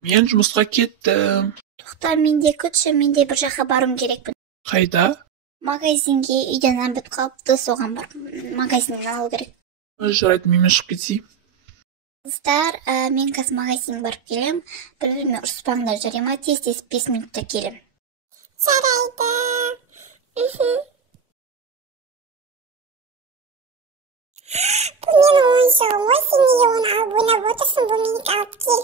Мен жұмысқа кеттім. Тоқта, менде күтші, менде бір жаққа барым керекпін. Қайда? Магазинге үйден әмбіт қалыпты, соған барып, магазиннен алу керек. Жарайды, мен шығып кетейін. Қыздар, мен қазір магазинге барып келем. Бір-біріме ұрыспаңдар, жарай ма? Тез-тез 5 минутта келем. Жарайды. Бұл менің ойыншығым, ой, сен неге оны алып ойнап отырсың, бұл менікі алып кел.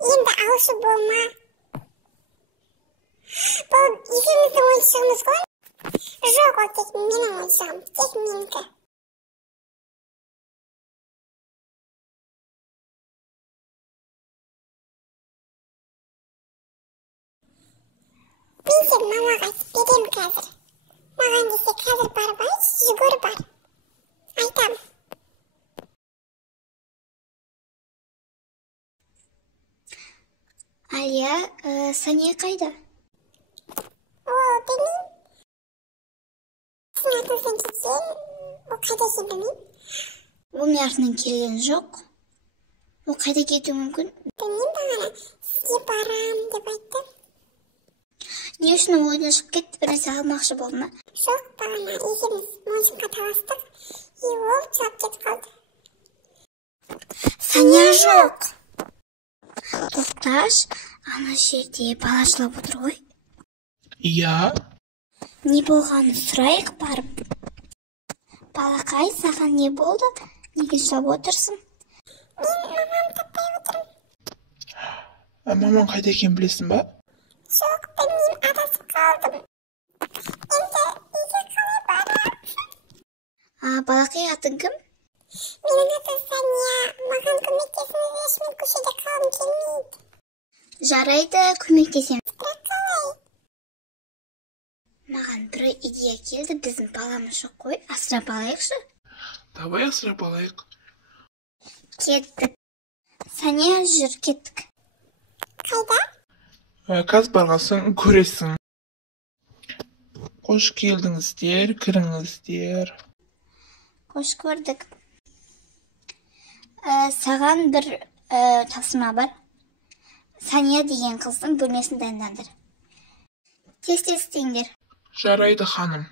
Енді алушы болма. Бұл екеуміздің ойыншығымыз ғой? Жоқ, ол тек менің ойыншығым, тек менікі. Мен сен мамаға айтып берем қазір. Маған десе қазір барып айтшы, жүгір бар. Айтам. Алия, Сания қайда? Білмейм. Сен артыңыздан кеткен, ол қайда екенін білмейм. Ол мен артынан келген жоқ. Ол қайда кетуі мүмкін? Білмейм, бағана сізге барам деп айтты. Не үшін ол ойдан шығып кетті, бірнәрсе алмақшы болды ма? Жоқ, бағана екеуміз моншынға таластық, и ол жылап кетіп қалды. Сания жоқ. Тоқташ, ана жерде бала жылап отыр ғой. Иә. Не болғанын сұрайық барып. Балақай, саған не болды? Неге жылап отырсың? Мен мамам таппай отырмын. Мамаң қайда екенін білесің ба? Жоқ, білмейм, адасып қалдым. Енді үйге қалай барам? Балақай, атың кім? Менің атым Сания. Маған көмектесіңіз, мен көшеде қалғым келмейді. Жарайды, көмектесем. Бірақ қалай? Маған бір идея келді, біздің баламыз жоқ қой, асырап алайықшы. Давай асырап алайық. Кеттік. Сания, жүр, кеттік. Қайда? Қазір барғасын көресің. Қош келдіңіздер, кіріңіздер. Қош көрдік. Саған бір тапсырма бар. Сания деген қыздың бөлмесін дайындаңдар. Тез-тез істеңдер. Жарайды, ханым.